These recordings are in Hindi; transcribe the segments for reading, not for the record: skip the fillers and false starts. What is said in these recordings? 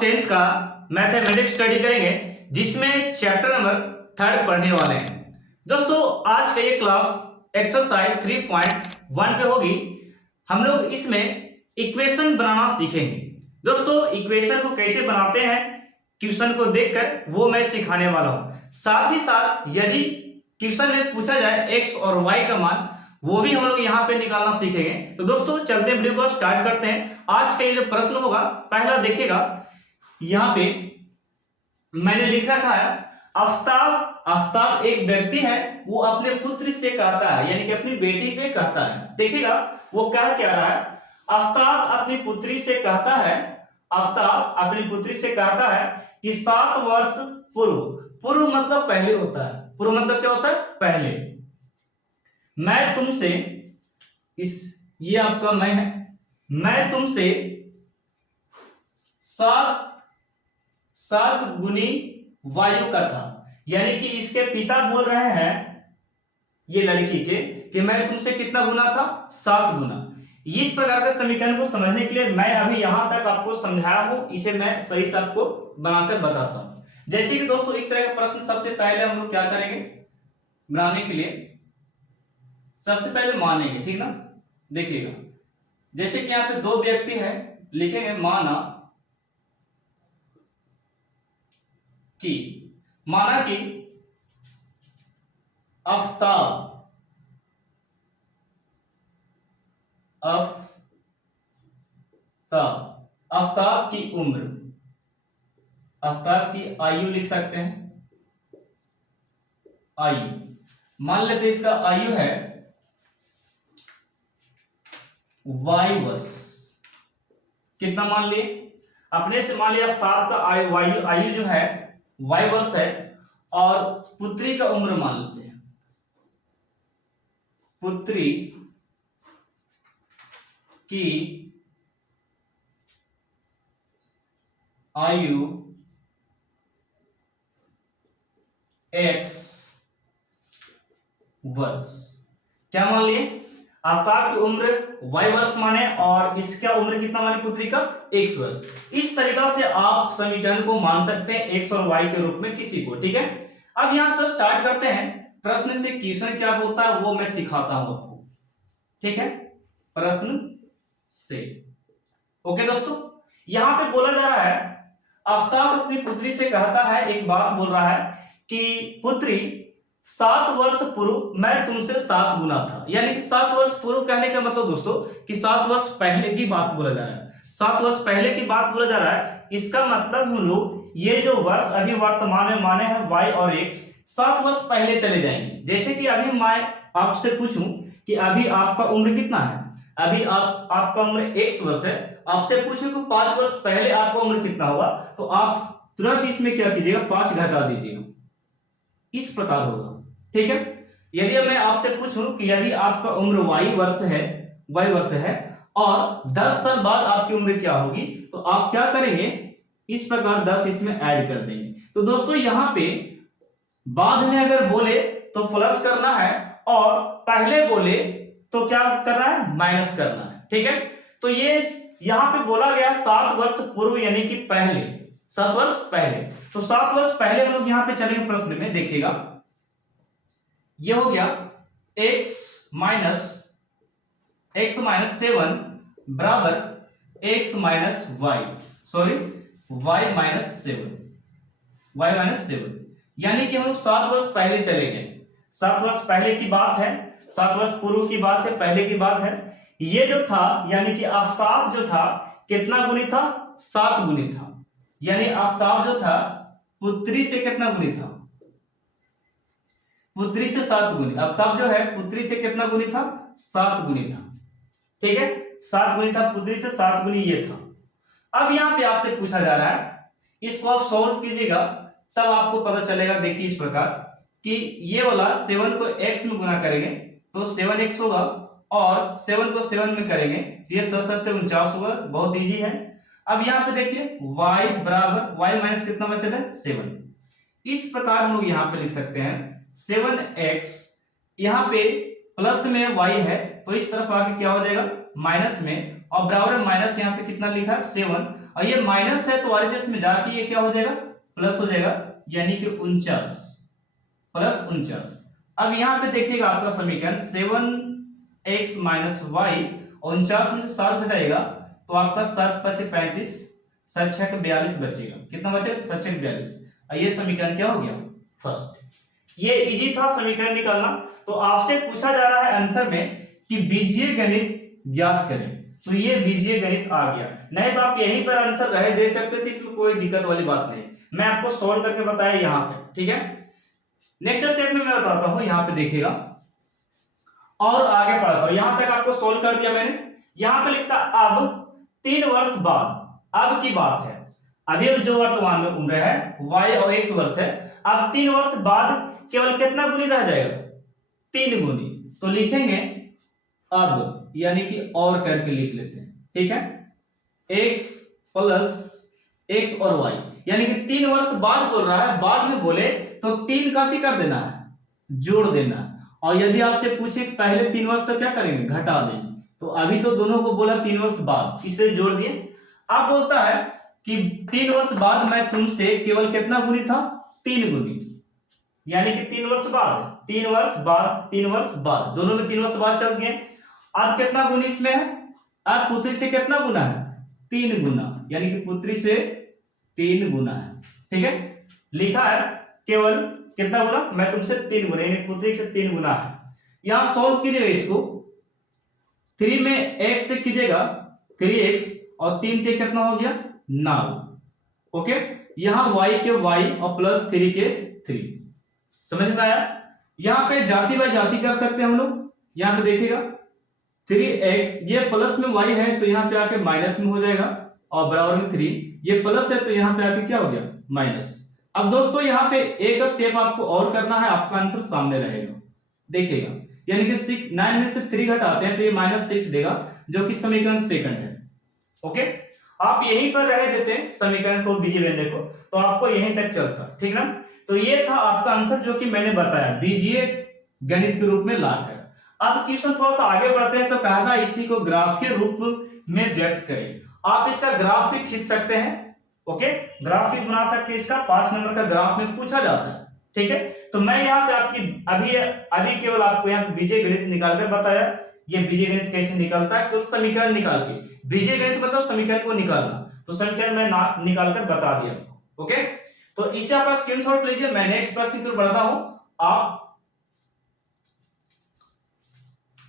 क्लास 10 का मैथमेटिक्स स्टडी करेंगे, जिसमें चैप्टर नंबर 3 पढ़ने वाले हैं। दोस्तों आज का ये क्लास एक्सरसाइज 3.1 पे होगी। हम लोग इसमें इक्वेशन बनाना सीखेंगे। दोस्तों इक्वेशन को कैसे बनाते हैं क्वेश्चन को देखकर वो मैं सिखाने वाला हूं। साथ ही साथ यदि क्वेश्चन में पूछा जाए एक्स और वाई का मान, वो भी हम लोग यहाँ पे निकालना सीखेंगे। तो दोस्तों चलते वीडियो को स्टार्ट करते हैं। आज का ये जो प्रश्न होगा, पहला देखिएगा, यहाँ पे मैंने लिख रखा है आफ्ताब एक व्यक्ति है, वो अपने पुत्र से कहता है, यानी कि अपनी बेटी से कहता है। देखिएगा वो क्या रहा है, आफ्ताब अपनी पुत्री से कहता है, आफ्ताब अपनी पुत्री से कहता है कि 7 वर्ष पूर्व मतलब पहले होता है। पूर्व मतलब क्या होता है? पहले। मैं तुमसे ये आपका मैं तुमसे 7 गुनी वायु का था, यानी कि इसके पिता बोल रहे हैं ये लड़की के कि मैं तुमसे कितना गुना था? 7 गुना। इस प्रकार के समीकरण को समझने के लिए मैं अभी यहां तक आपको समझाया हूं, इसे मैं सही से आपको बनाकर बताता हूं। जैसे कि दोस्तों इस तरह का प्रश्न सबसे पहले हम लोग क्या करेंगे बनाने के लिए, सबसे पहले मानेंगे, ठीक ना। देखिएगा जैसे कि यहाँ पे 2 व्यक्ति हैं, लिखेंगे माना कि आफ्ताब की उम्र, आफ्ताब की आयु लिख सकते हैं, आयु मान लेते इसका आयु है वाई वर्ष। कितना मान लिए? अपने से मान लिया आफ्ताब का आयु जो है वाई वर्ष है, और पुत्री का उम्र मान लेते हैं, पुत्री की आयु x वर्ष। क्या मान लिए? आफ्ताब की उम्र y वर्ष माने और इसका उम्र कितना माने? पुत्री का x वर्ष। इस तरीका से आप समीकरण को मान सकते हैं x और y के रूप में किसी को, ठीक है। अब यहां से स्टार्ट करते हैं। प्रश्न से क्वेश्चन क्या होता है वो मैं सिखाता हूं आपको, ठीक है। प्रश्न से ओके दोस्तों, यहां पे बोला जा रहा है आफ्ताब अपनी पुत्री से कहता है, एक बात बोल रहा है कि पुत्री 7 वर्ष पूर्व मैं तुमसे 7 गुना था, यानी कि 7 वर्ष पूर्व कहने का मतलब दोस्तों कि 7 वर्ष पहले की बात बोला जा रहा है। 7 वर्ष पहले की बात बोला जा रहा है। इसका मतलब हम लोग ये जो वर्ष अभी वर्तमान में माने हैं y और x, 7 वर्ष पहले चले जाएंगे। जैसे कि अभी मैं आपसे पूछूं कि अभी आपका उम्र कितना है, अभी आपका उम्र x वर्ष है, आपसे पूछूं कि 5 वर्ष पहले आपका उम्र कितना होगा, तो आप तुरंत इसमें क्या कीजिएगा, 5 घटा दीजिएगा, इस प्रकार होगा, ठीक है। यदि मैं आपसे पूछूं कि यदि आपका उम्र y वर्ष है और 10 साल बाद आपकी उम्र क्या होगी, तो आप क्या करेंगे, इस प्रकार 10 इसमें ऐड कर देंगे। तो दोस्तों यहां पे बाद में अगर बोले तो प्लस करना है, और पहले बोले तो क्या करना है, माइनस करना है, ठीक है। तो ये यहां पे बोला गया 7 वर्ष पूर्व, यानी कि पहले, 7 वर्ष पहले। तो 7 वर्ष पहले हम लोग यहां पे चलेंगे प्रश्न में। देखिएगा ये हो गया x माइनस 7 बराबर x minus y, sorry y minus 7, यानी कि हम लोग 7 वर्ष पहले चले गए। 7 वर्ष पहले की बात है, 7 वर्ष पूर्व की बात है, पहले की बात है। ये जो था, यानी कि आफ्ताब जो था कितना गुनी था? 7 गुनी था, यानी आफ्ताब जो था पुत्री से कितना गुनी था? पुत्री से 7 गुनी। आफ्ताब जो है पुत्री से कितना गुनी था? 7 गुनी था, ठीक है। 7 गुनी था, पुत्री से 7 गुनी ये था। अब यहां पे आपसे पूछा जा रहा है, इसको आप सॉल्व कीजिएगा तब आपको पता चलेगा। देखिए इस प्रकार कि ये वाला 7 को x में गुना करेंगे तो 7x होगा, और 7 को 7 में करेंगे तो ये 7×7 होगा। बहुत इजी है। अब यहाँ पे देखिए y बराबर y माइनस कितना बचा है? 7। इस प्रकार हम लोग यहाँ पे लिख सकते हैं 7x, यहाँ पे प्लस में y है तो इस तरफ आके क्या हो जाएगा, माइनस में, और बराबर माइनस यहाँ पे कितना लिखा है? 7, और ये माइनस है तो आरएचएस में जाके ये क्या हो जाएगा, प्लस हो जाएगा, यानी कि 49 प्लस 49। अब यहाँ पे देखिएगा आपका समीकरण 7x माइनस वाई, 49 में से 7 घटाएगा तो आपका 7 5 35, 7 6 42 बचेगा। कितना बचेगा, 7 6 42। ये समीकरण क्या हो गया, फर्स्ट। ये इजी था समीकरण निकालना। तो आपसे पूछा जा रहा है आंसर में कि बीजीय गणित ज्ञात करें, तो ये बीजीय गणित आ गया। नहीं तो आप यहीं पर आंसर रहे दे सकते थे, इसमें कोई दिक्कत वाली बात नहीं। मैं आपको सॉल्व करके बताया यहाँ पे, ठीक है। नेक्स्ट स्टेप में मैं बताता हूं, यहाँ पे देखिएगा और आगे पढ़ाता हूं। यहां तक आपको सॉल्व कर दिया मैंने। यहां पे लिखता अब 3 वर्ष बाद, अब की बात है, अभी जो वर्तमान में उम्र है y और x वर्ष है, अब 3 वर्ष बाद केवल कितना गुनी रह जाएगा, 3 गुनी। तो लिखेंगे अब, यानी कि और करके लिख लेते हैं, ठीक है, x प्लस x और y, यानी कि 3 वर्ष बाद बोल रहा है, बाद में बोले तो 3 काफी कर देना है, जोड़ देना। और यदि आपसे पूछे पहले 3 वर्ष तो क्या करेंगे, घटा देंगे। तो अभी तो दोनों को बोला 3 वर्ष बाद, इसलिए जोड़ दिए। अब बोलता है कि 3 वर्ष बाद मैं तुमसे केवल कितना गुनी था, 3 गुनी, यानी कि 3 वर्ष बाद, 3 वर्ष बाद, 3 वर्ष बाद, दोनों में 3 वर्ष बाद चल गए। अब कितना गुनी इसमें है, अब पुत्री से कितना गुना है, 3 गुना, यानी कि पुत्री से 3 गुना है, ठीक है। लिखा है केवल कितना गुना, मैं तुमसे 3 गुना, यानी पुत्री से 3 गुना है। यहां सॉल्व कीजिएगा इसको, 3 में x से कीजिएगा 3x और 3 के कितना हो गया 9, ओके। यहां y के y और प्लस 3 के 3, समझ में आया। यहां पे जाति बाय जाति कर सकते हैं हम लोग। यहां पे देखिएगा 3x, ये प्लस में y है तो यहां पे आके माइनस में हो जाएगा, और बराबर में 3, ये प्लस है तो यहां पे आके क्या हो गया, माइनस। अब दोस्तों यहां पे एक स्टेप आपको और करना है, आपका आंसर सामने रहेगा, देखिएगा, यानी कि 9 में से 3 घटाते हैं तो ये -6 देगा, जो कि समीकरण सेकंड है, ओके। आप यहीं पर रह देते हैं समीकरण को, बीजीय व्यंजक को, तो आपको यहीं तक चलता, ठीक ना। तो ये था आपका आंसर जो कि मैंने बताया बीजीय गणित के रूप में लाकर। अब क्वेश्चन थोड़ा सा आगे बढ़ते हैं, तो कहा था इसी को ग्राफीय रूप में व्यक्त करें। आप इसका ग्राफ भी खींच सकते हैं, ओके, ग्राफ भी बना सकते हैं इसका, 5 नंबर का ग्राफ में पूछा जाता है, ठीक है। तो मैं यहाँ पे आपकी अभी केवल आपको यहाँ पे बीजीय गणित निकालकर बताया। ये बीजीय गणित कैसे निकलता है, कुछ समीकरण निकाल के, बीजीय गणित मतलब समीकरण को निकालना, तो समीकरण मैं निकालकर बता दिया, ओके। तो इससे आप स्क्रीनशॉट लीजिए। मैं नेक्स्ट प्रश्न की ओर बढ़ता हूं, आप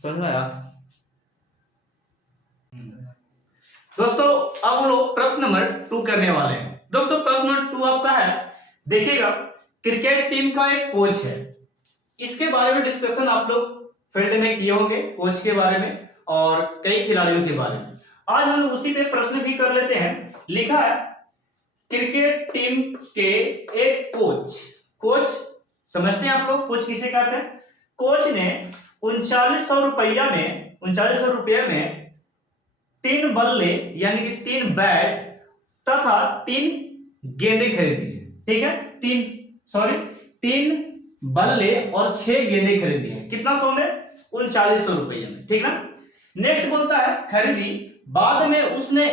समझ में आया दोस्तों। अब हम लोग प्रश्न नंबर 2 करने वाले हैं। दोस्तों प्रश्न नंबर 2 आपका है, देखिएगा, क्रिकेट टीम का एक कोच है, इसके बारे में डिस्कशन आप लोग फील्ड में किए होंगे, कोच के बारे में और कई खिलाड़ियों के बारे में। आज हम लोग उसी पे प्रश्न भी कर लेते हैं। लिखा है क्रिकेट टीम के एक कोच समझते हैं आप लोग, कोच किसे कहते हैं। कोच ने 3900 रुपया में 3 बल्ले यानी कि 3 बैट तथा 3 गेंदे खरीदी है, ठीक है। 3 बल्ले और 6 गेंदे खरीदी है, कितना सौ में, 3900 रुपये में, ठीक ना। नेक्स्ट बोलता है खरीदी, बाद में उसने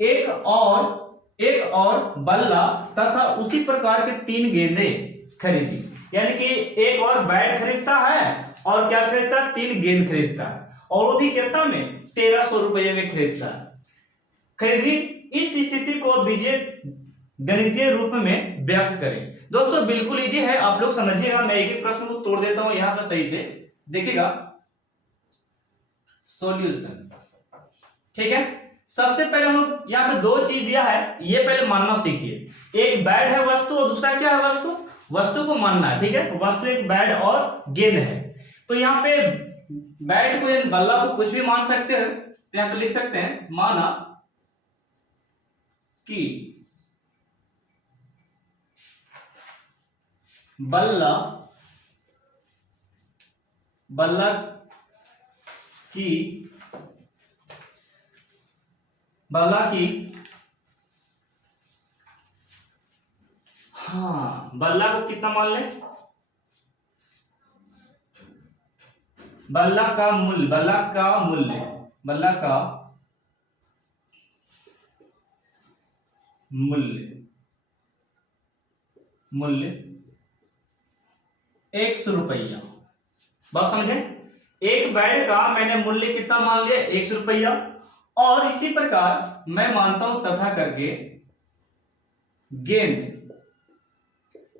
एक और बल्ला तथा उसी प्रकार के 3 गेंदे खरीदी, यानी कि एक और बैट खरीदता है और क्या खरीदता है, 3 गेंद खरीदता है, और वो भी कितना में, 1300 रुपये में खरीदता है, खरीदी। इस स्थिति को बीजीय गणितीय रूप में व्यक्त करें। दोस्तों बिल्कुल इजी है, आप लोग समझिएगा। मैं एक एक प्रश्न को तोड़ देता हूं यहां पर सही से, देखिएगा सॉल्यूशन, ठीक है। सबसे पहले हम लोग यहाँ पे 2 चीज दिया है, ये पहले मानना सीखिए। एक बैट है वस्तु और दूसरा क्या है, वस्तु को मानना है, ठीक है। वस्तु एक बैट और गेंद है, तो यहाँ पे बैट को या बल्ला को कुछ भी मान सकते हैं, तो यहाँ पे लिख सकते हैं माना कि बल्ला की हाँ, बल्ला को कितना मान ले, बल्ला का मूल्य मूल्य मूल्य 100 रुपया। बात समझे? एक बेड का मैंने मूल्य कितना मान लिया? 100 रुपया। और इसी प्रकार मैं मानता हूं तथा करके गेंद,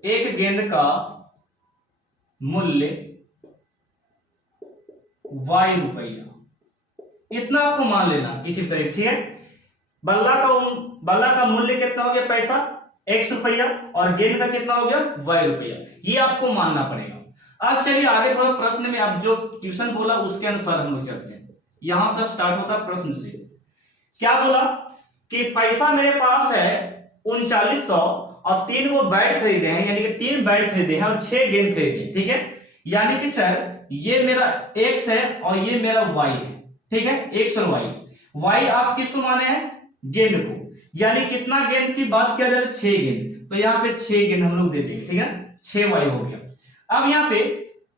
एक गेंद का मूल्य y रुपया, इतना आपको मान लेना किसी तरह, ठीक है। बल्ला का मूल्य कितना हो गया? पैसा 100 रुपया, और गेंद का कितना हो गया? y रुपया। ये आपको मानना पड़ेगा। अब चलिए आगे थोड़ा प्रश्न में, अब जो ट्यूशन बोला उसके अनुसार हम लोग चलते हैं। यहां से स्टार्ट होता है प्रश्न से। क्या बोला कि पैसा मेरे पास है 3900 और 3 वो बैट खरीदे हैं, यानी कि 3 बैट खरीदे हैं और 6 गेंद खरीदे, ठीक है। यानी कि सर ये मेरा x है और ये मेरा y है, ठीक है। x और y आप किसको माने हैं? गेंद को। यानी कितना गेंद की बात किया जाए? 6 गेंद। तो यहाँ पे 6 गेंद हम लोग दे देंगे, ठीक है। 6y हो गया। अब यहाँ पे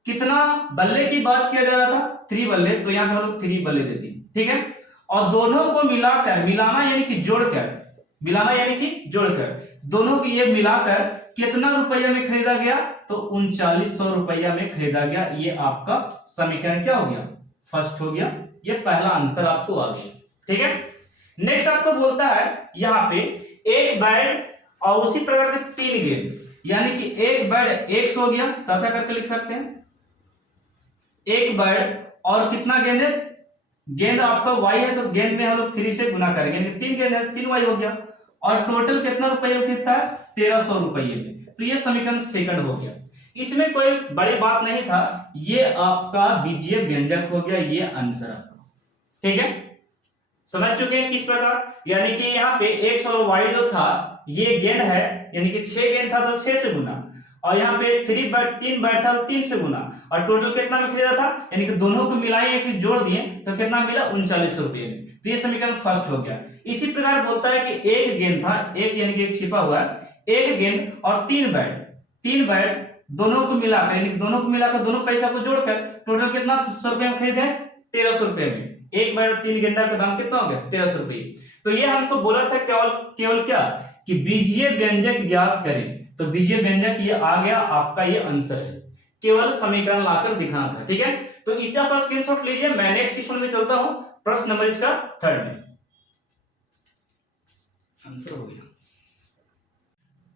कितना बल्ले की बात किया जा रहा था? 3 बल्ले, तो यहाँ पे हम लोग 3 बल्ले दे दिए, ठीक है। और दोनों को मिलाकर, मिलाना यानी कि जोड़कर, मिलाना यानी कि जोड़कर, दोनों की ये मिलाकर कितना रुपया में खरीदा गया? तो 3900 रुपया में खरीदा गया। ये आपका समीकरण क्या हो गया? फर्स्ट हो गया। ये पहला आंसर आपको आ गया, ठीक है। नेक्स्ट आपको बोलता है यहाँ पे एक बैट और उसी प्रकार के 3 गेंद, यानी कि एक बैट 100 हो गया, तथा करके लिख सकते हैं। एक बैट और कितना गेंद है? गेंद आपका y है, तो गेंद में हम लोग 3 से गुना करेंगे, यानी 3 गेंद है, 3y हो गया। और टोटल कितना रुपये में खरीदता है? 1300 रुपये में। तो ये समीकरण सेकंड हो गया। इसमें कोई बड़ी बात नहीं था, ये आपका बीजीय व्यंजक हो गया, ये आंसर आपका, ठीक है। समझ चुके हैं किस प्रकार? यानी कि यहाँ पे x और y जो था ये गेंद है, यानी कि 6 गेंद था तो 6 से गुना, और यहाँ पे 3 बैट था तो 3 से गुना, और टोटल कितना में खरीदा था? यानी कि दोनों को मिलाए कि जोड़ दिए तो कितना मिला? 3900 रुपये में। तो ये समीकरण फर्स्ट हो गया। इसी प्रकार बोलता है कि एक गेंद था, एक यानी कि एक छिपा हुआ है, एक गेंद और 3 बैट दोनों को मिलाकर, यानी दोनों को मिलाकर दोनों पैसा को जोड़कर टोटल कितना 100 रुपये में खरीदे? 1300 रुपये में। एक बैट 3 गेंदा का दाम कितना हो गया? 1300 रुपये। तो ये हमको बोला था केवल क्या कि बीजीय व्यंजक ज्ञात करें, तो बीजीय व्यंजक ये आ गया आपका, ये आंसर है। केवल समीकरण लाकर दिखाना था, ठीक है। तो इससे आप स्क्रीनशॉट लीजिए। मैं नेक्स्ट क्वेश्चन में चलता हूं, प्रश्न नंबर इसका 3 में। आंसर हो गया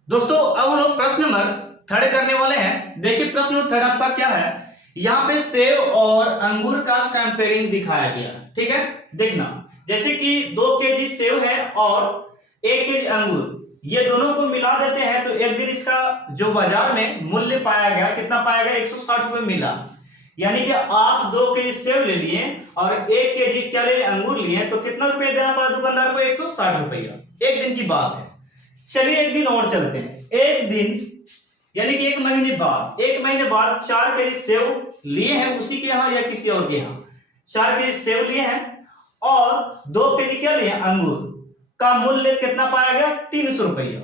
दोस्तों। अब हम लोग प्रश्न नंबर 3 करने वाले हैं। देखिए प्रश्न नंबर 3 आपका क्या है? यहाँ पे सेब और अंगूर का कंपेयरिंग दिखाया गया, ठीक है। देखना, जैसे कि 2 केजी सेब है और 1 केजी अंगूर, ये दोनों को मिला देते हैं तो एक दिन इसका जो बाजार में मूल्य पाया गया, कितना पाया गया? 160 रुपये मिला। यानी कि आप 2 केजी सेब ले लिए और 1 केजी क्या ले? अंगूर लिए, तो कितना रुपये देना पड़ा दुकानदार को? 160 रुपया। एक दिन की बात है। चलिए एक दिन और चलते हैं। एक दिन यानी कि 1 महीने बाद, 1 महीने बाद 4 केजी सेब लिए हैं उसी के यहाँ या किसी और के यहाँ। 4 केजी सेब लिए हैं और 2 केजी क्या लिए? अंगूर का मूल्य कितना पाया गया? 300 रुपया।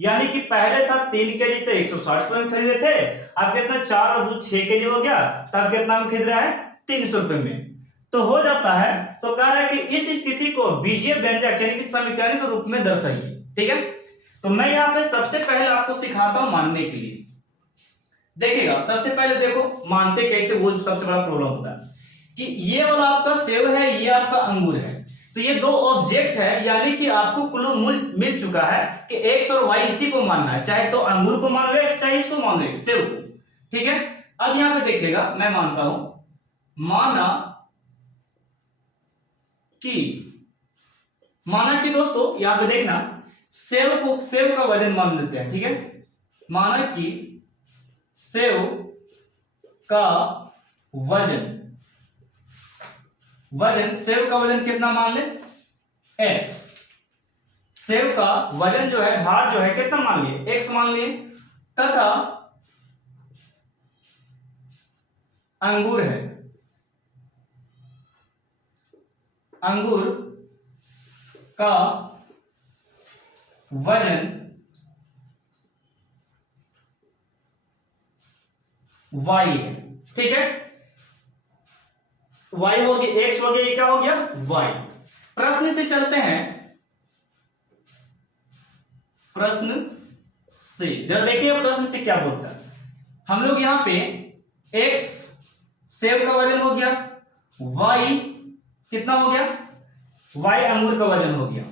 यानी कि पहले था 3 केजी तो 160 रुपये में खरीदे थे, अब कितना 4 और 2 6 केजी हो गया, तब कितना में खरीद रहा है? 300 रुपये में। तो हो जाता है, तो कह रहा है कि इस स्थिति को बीजीय व्यंजक यानी कि समीकरण के रूप में दर्शाइए, ठीक है। तो मैं यहाँ पे सबसे पहले आपको सिखाता हूं मानने के लिए। देखिएगा, सबसे पहले देखो मानते कैसे, वो सबसे बड़ा प्रॉब्लम होता है कि ये वाला आपका सेब है, ये आपका अंगूर है, तो ये 2 ऑब्जेक्ट है, यानी कि आपको क्लू मिल चुका है कि x और y इसी को मानना है, चाहे तो अंगूर को मानो x, चाहे इसको मानो x, सेब को, ठीक है। अब यहां पे देखिएगा, मैं मानता हूं, माना कि दोस्तों यहां पे देखना, सेब का वजन मान लेते हैं, ठीक है। माना कि सेब का वजन सेब का वजन कितना मान ले? x। सेब का वजन जो है, भार जो है कितना मान लिए? x मान लिए। तथा अंगूर है, अंगूर का वजन y है, ठीक है। y हो गया, x हो गया, ये क्या हो गया? y। प्रश्न से चलते हैं। प्रश्न से जरा देखिए प्रश्न से क्या बोलता है। हम लोग यहाँ पे x सेब का वजन हो गया, y कितना हो गया, y अंगूर का वजन हो गया।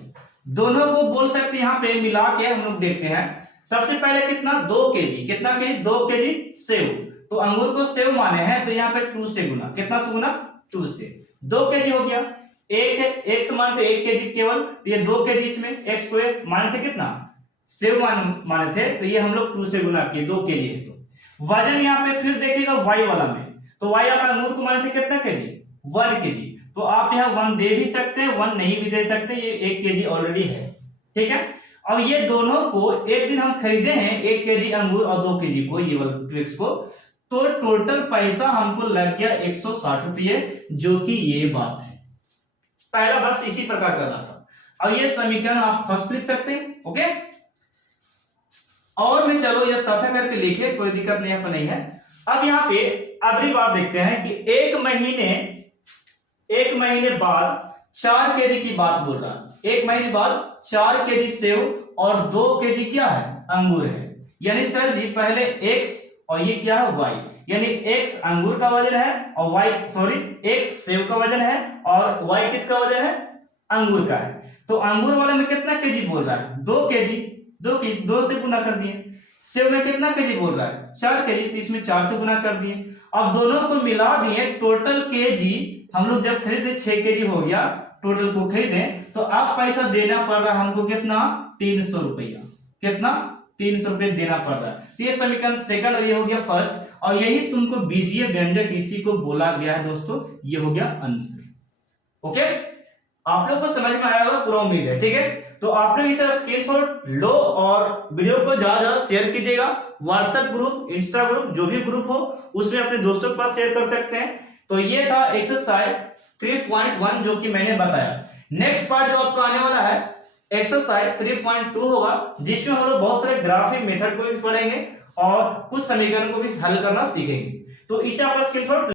दोनों को बोल सकते यहाँ पे मिला के हम लोग देखते हैं। सबसे पहले कितना 2 केजी, कितना केजी 2 केजी सेब, तो अंगूर को सेब माने हैं तो यहाँ पे 2 से गुना, कितना से गुना 2 से, 2 केजी हो गया। एक है x माने थे 1 केजी केवल, तो ये 2 केजी इसमें x को माने थे कितना सेब माने थे, तो ये हम लोग 2 से गुना किए 2 केजी है। तो वजन यहाँ पे फिर देखिएगा y वाला में, तो y आप अंगूर को माने थे कितना केजी 1 केजी, तो आप यहाँ 1 दे भी सकते हैं 1 नहीं भी दे सकते, ये 1 केजी ऑलरेडी है, ठीक है। अब ये दोनों को एक दिन हम खरीदे हैं 1 केजी अंगूर और 2 केजी को, ये वाला 2x को, तो टोटल पैसा हमको लग गया 160 रुपये, जो कि ये बात है। पहला बस इसी प्रकार करना था। अब ये समीकरण आप फर्स्ट लिख सकते हैं, ओके। और में चलो ये तथा करके लिखे, कोई दिक्कत नहीं है, नहीं है। अब यहाँ पे अगली बात देखते हैं कि एक महीने बाद 4 केजी की बात बोल रहा है। 1 महीने बाद 4 केजी सेव और 2 केजी क्या है अंगूर है। यानी सर जी पहले x और ये क्या है y, यानी x अंगूर का वजन है और x सेव का वजन है और y किसका वजन है अंगूर का है। तो अंगूर वाले में कितना केजी बोल रहा है 2 केजी, 2 से गुना कर दिए। सेव में कितना केजी बोल रहा है 4 केजी, तो इसमें 4 से गुना कर दिए। अब दोनों को मिला दिए, टोटल केजी हम लोग जब खरीदे 6 केजी हो गया, टोटल को खरीदे तो अब पैसा देना पड़ रहा है हमको कितना 300 रुपया, कितना 300 रुपये देना पड़ रहा है। तो ये समीकरण सेकंड और ये हो गया फर्स्ट, और यही तुमको बीजीय व्यंजक इसी को बोला गया है दोस्तों, ये हो गया आंसर। ओके, आप लोग को समझ में आया होगा पूरा उम्मीद है, ठीक है। तो आप लोग इसे स्क्रीनशॉट लो और वीडियो को ज्यादा ज्यादा शेयर कीजिएगा। व्हाट्सएप ग्रुप, इंस्टा ग्रुप, जो भी ग्रुप हो उसमें अपने दोस्तों के पास शेयर कर सकते हैं। तो ये था एक्सरसाइज 3.1 जो कि मैंने बताया। नेक्स्ट पार्ट जो आपका आने वाला है एक्सरसाइज 3.2 होगा, जिसमें हम लोग बहुत सारे ग्राफिक मेथड को भी पढ़ेंगे और कुछ समीकरण को भी हल करना सीखेंगे। तो इसे आप स्क्रीनशॉट